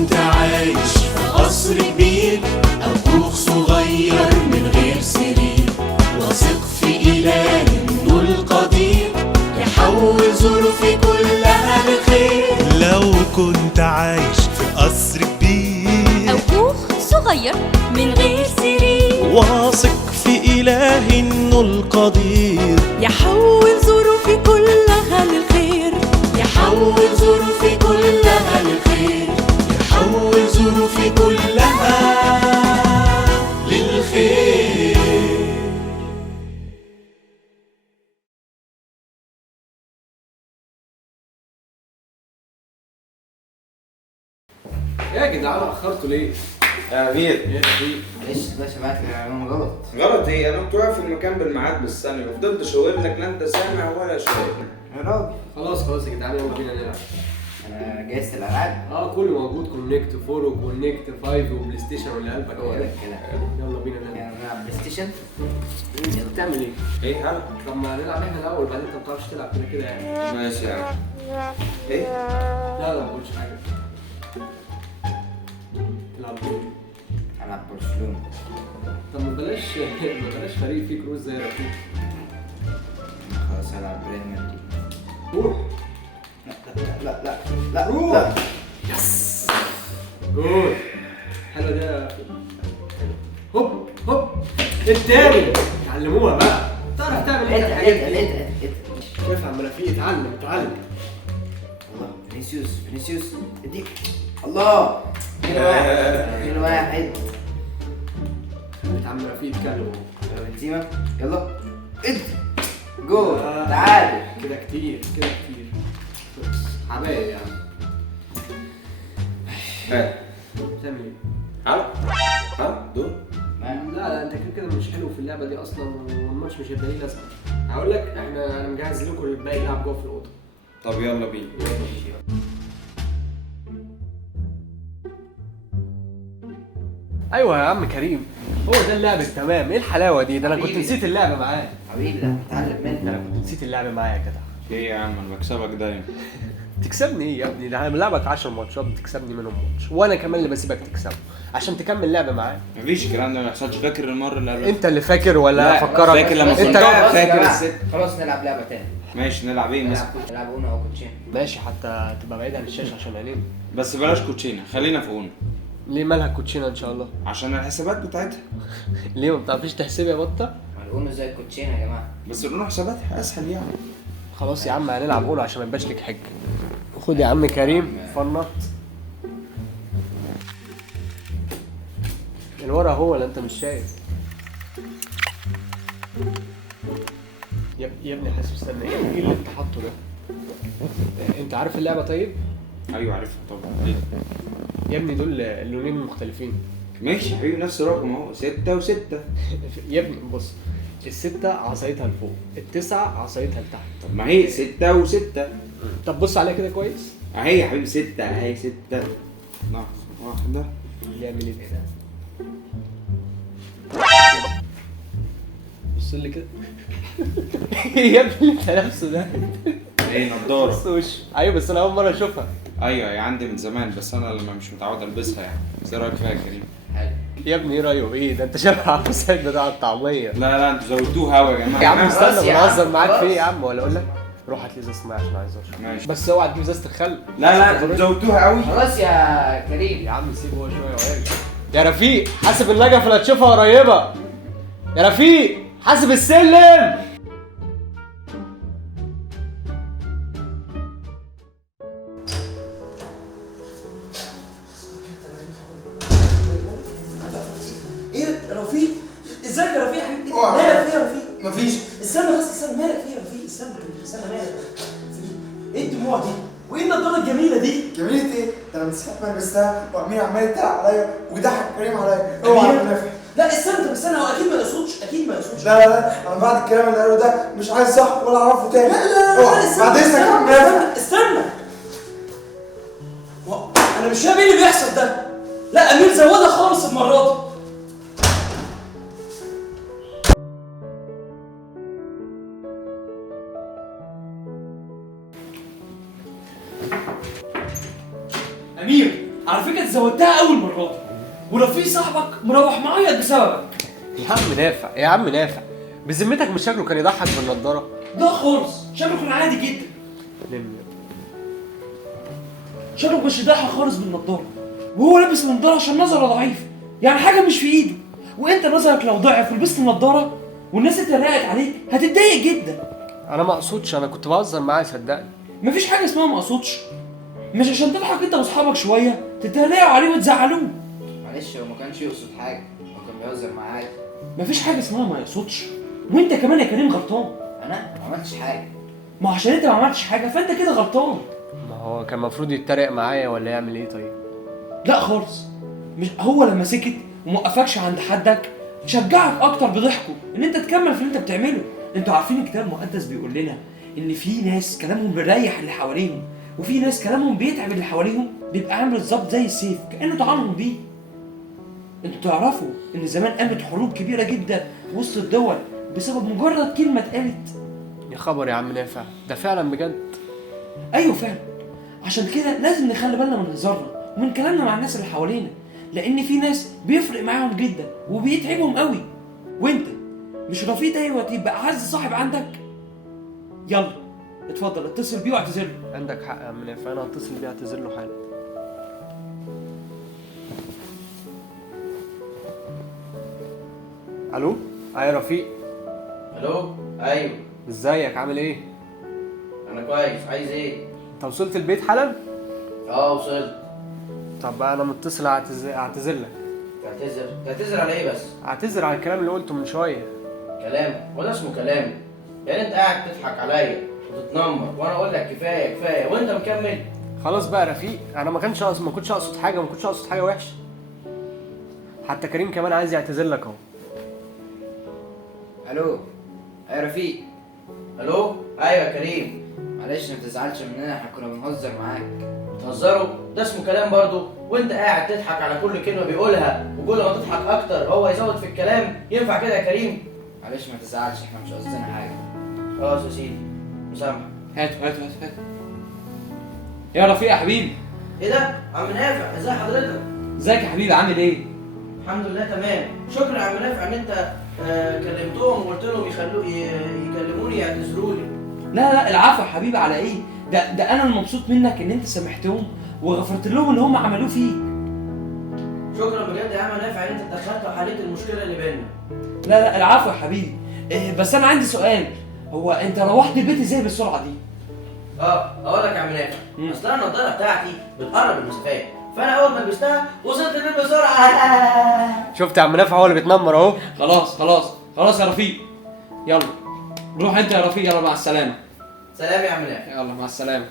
كنت عايش في قصر كبير أو كوخ صغير من غير سرير، واثق في إله إنه القدير يحول ظروفي كلها لخير. لو كنت عايش في قصر كبير أو كوخ صغير من غير سرير، واثق في إله إنه القدير يحول ظروفي كلها للخير. يحول ظروفي كلها للخير، يحول ظروفي كلها للخير. يا جدعان اخرتوا ليه؟ يا أمير ايه يا حبيبي؟ معلش باشا بعت لي العنوان غلط. غلط ايه؟ انا كنت واقف في المكان بالميعاد بالثانية وفضلت اشاور لك لا انت سامع ولا شايف. يا راجل خلاص يا جدعان يلا بينا نلعب. انا جاهز الالعاب. كله موجود، كونكت 4 وكونكت 5 وبلاي ستيشن واللي قلبك هو ده كده. كده يلا بينا نلعب. يعني نلعب بلاي ستيشن. انت بتعمل ايه؟ ايه هلا؟ طب ما نلعب احنا الاول بعدين انت ما بتعرفش تلعب كده كده يعني. ماشي يا عم. ايه؟ لا ما بقولش حاجه. تلعب دوري. هلعب برشلونة. طب ما بلاش فريق فيه كروز زي رفيق. خلاص هلعب ريال مدريد. روح. لا لا لا روح. لا. يس جول. حلو ده. هوب هوب التاني. اتعلموها بقى. تعرف تعمل انت الحاجات دي. اتقل. شايف يا عم رفيق، اتعلم. الله فينيسيوس اديك. الله كيلو واحد. خليت عم رفيق يتكلم. بنزيما يلا ادي جول. تعادل. كده كتير. حبايب يا عم. هات. بتعمل ايه؟ هلا دول. لا انت كده مش حلو في اللعبه دي اصلا، والماتش مش هيبقى ليه لازمه. هقول لك انا مجهز لكم الباقي يلعب جوه في الاوضه. طب يلا بينا. ايوه يا عم كريم، هو ده اللعب التمام. ايه الحلاوه دي؟ ده انا كنت نسيت اللعب معاه. حبيبي ده بتعلم منك. انا كنت نسيت اللعب معاه يا جدع. ايه يا عم انا بكسبك دايما. تكسبني ايه يا ابني؟ ده انا بلعبك 10 ماتشات بتكسبني منهم ماتش، وانا كمان اللي بسيبك تكسبه عشان تكمل لعب معاه. مفيش الكلام ده ما يحصلش. فاكر المرة اللي قبل؟ انت اللي فاكر ولا لا، افكرك؟ فاكر لما انت كنت فاكر الست. خلاص نلعب لعبة تاني. ماشي نلعب ايه مثلا؟ نلعب اونو او كوتشين. ماشي، حتى تبقى بعيد عن الشاشه عشان عينينا. بس بلاش كوتشينة، خلينا في اونو. ليه مالها الكوتشينه ان شاء الله؟ عشان الحسابات بتاعتها. ليه ما بتعرفيش تحسب يا بطه؟ الاونو زي الكوتشين يا جماعة. بس الاونو حساباتها اسهل يعني. خلاص يا عم هنلعب اولو عشان ما يبقاش لك حجه. خد يا عم كريم فنط الورا هو اللي انت مش شايف. يا ابني حاسب استنى، ايه اللي انت حاطه ده؟ انت عارف اللعبه طيب؟ ايوه عارفها طبعا. ليه؟ يا ابني دول اللونين مختلفين. ماشي حبيبي نفس الرقم اهو 6 و6. يا ابني بص، الستة عصايتها لفوق، التسعة عصايتها لتحت. طب ما هي 6 و6. طب بص عليها كده كويس. اهي يا حبيبي 6 اهي 6. لحظة واحدة. يعمل ايه ده؟ بص لي كده. يا ابني اللي انت لابسه ده ايه نضارة. بص وشه. ايوه بس انا اول مرة اشوفها. ايوه هي عندي من زمان بس انا لما مش متعود البسها يعني. بس ايه رايك فيها يا كريم؟ حلو. يا ابني ايه رايك ايه ده؟ انت شبه عم سعيد بتاع الطعمية. لا انتوا زودتوه هوا يا جماعه. يا عم خلاص استنى يا عم، بنهزر معاك خلاص. في ايه يا عم؟ ولا اقول لك روح هات لي ازازة ميه عشان عايز اشرب. ماشي. بس اوعى تجيب ازازة الخل. لا انتوا زودتوها قوي. خلاص يا كريم. يا عم سيبه هو شويه وارجع. يا رفيق حاسب النجفه اللي هتشوفها قريبه. يا رفيق حاسب السلم. ايه يا رفيق؟ ازيك يا رفيق يا حبيبي؟ اوعى. مالك فيه يا رفيق؟ مفيش. استنى بس استنى، مالك فيه يا رفيق؟ استنى مالك؟ ايه الدموع دي؟ وايه النضاره الجميله دي؟ جميلة ايه؟ ده انا من ساعة ما لبستها وامير عمال يتريق عليا ويضحك كريم عليا. اوعى يا نافع. لا استنى هو اكيد ما يقصدش. لا انا بعد الكلام اللي قاله ده مش عايز صاحبه ولا اعرفه تاني. اوعى. استنى بعد اذنك يا عم نافع. استنى انا مش فاهم ايه اللي بيحصل ده. لا امير زودها خالص المره دي. على فكره زودتها اول مره دي، ولو في صاحبك مروح معيط بسببك. يا عم نافع يا عم نافع، بذمتك مش شكله كان يضحك بالنضاره؟ ده خالص شكله كان عادي جدا. شكله مش يضحك خالص بالنضاره، وهو لابس النضاره عشان نظره ضعيف، يعني حاجه مش في ايده. وانت نظرك لو ضعف ولبست النضاره والناس اتريقت عليك هتتضايق جدا. انا ما اقصدش، انا كنت بهزر معاه صدقني. مفيش حاجه اسمها ما اقصدش. مش عشان تضحك انت واصحابك شويه تتريقوا عليه وتزعلوه. معلش هو ما كانش يقصد حاجه، هو كان بيهزر معايا. مفيش حاجه اسمها ما يقصدش، وانت كمان يا كريم غلطان. انا ما عملتش حاجه. ما عشان انت ما عملتش حاجه فانت كده غلطان. ما هو كان المفروض يتريق معايا ولا يعمل ايه طيب؟ لا خالص، مش هو لما سكت وموقفكش عند حدك شجعك اكتر بضحكه ان انت تكمل في اللي انت بتعمله. انتوا عارفين الكتاب المقدس بيقول لنا ان في ناس كلامهم بيريح اللي حواليهم، وفي ناس كلامهم بيتعب اللي حواليهم، بيبقى عامل بالظبط زي السيف كانه طعنهم بيه. انتوا تعرفوا ان زمان قامت حروب كبيره جدا وسط الدول بسبب مجرد كلمه اتقالت. يا خبر يا عم نافع، ده فعلا بجد. ايوه فعلا، عشان كده لازم نخلي بالنا من هزارنا ومن كلامنا مع الناس اللي حوالينا، لان في ناس بيفرق معاهم جدا وبيتعبهم قوي. وانت مش رفيق ايوه يبقى اعز صاحب عندك. يلا اتفضل اتصل بيه واعتذر له. عندك حق يا عم نافع، انا هتصل بيه اعتذر له حالا. الو، يا رفيق. الو، ايوه. ازيك عامل ايه؟ انا كويس، عايز ايه؟ انت وصلت البيت حالا؟ اه وصلت. طب انا متصل اعتذر لك. تعتذر على ايه بس؟ اعتذر على الكلام اللي قلته من شويه. كلام؟ وده اسمه كلام؟ يعني انت قاعد تضحك عليا وتتنمر وانا اقول لك كفايه كفايه وانت مكمل؟ خلاص بقى يا رفيق، انا ما كنتش اقصد حاجه وحشه. حتى كريم كمان عايز يعتذر لك اهو. الو يا رفيق. الو، ايوه يا كريم. معلش ما تزعلش مننا، احنا كنا بنهزر معاك. بتهزروا؟ ده اسمه كلام برضه؟ وانت قاعد تضحك على كل كلمه بيقولها، وكل ما تضحك اكتر هو يزود في الكلام. ينفع كده يا كريم؟ معلش ما تزعلش، احنا مش قصدنا حاجه. خلاص يا سيدي، مسامحك. هات. يا رفيق يا حبيبي. ايه ده؟ عم نافع، ازي حضرتك؟ ازيك يا حبيبي عامل ايه؟ الحمد لله تمام. شكرا يا عم نافع ان انت كلمتهم وقلت لهم يكلموني يعتذروا لي. لا العفو يا حبيبي على ايه؟ ده انا المبسوط منك ان انت سامحتهم وغفرت لهم اللي هم عملوه فيك. شكرا بجد يا عم نافع ان انت اتدخلت وحليت المشكله اللي بيننا. لا العفو يا حبيبي. بس انا عندي سؤال، هو انت روحت البيت ازاي بالسرعه دي؟ اقول لك يا عم نافع، اصل انا النضاره بتاعتي بتقرب المسافات، فانا اول ما لبستها وصلت البيت بسرعه. شفت يا عم نافع هو اللي بيتنمر اهو. خلاص يا رفيق، يلا روح انت يا رفيق، يلا مع السلامه. سلام يا عم نافع. يلا مع السلامه.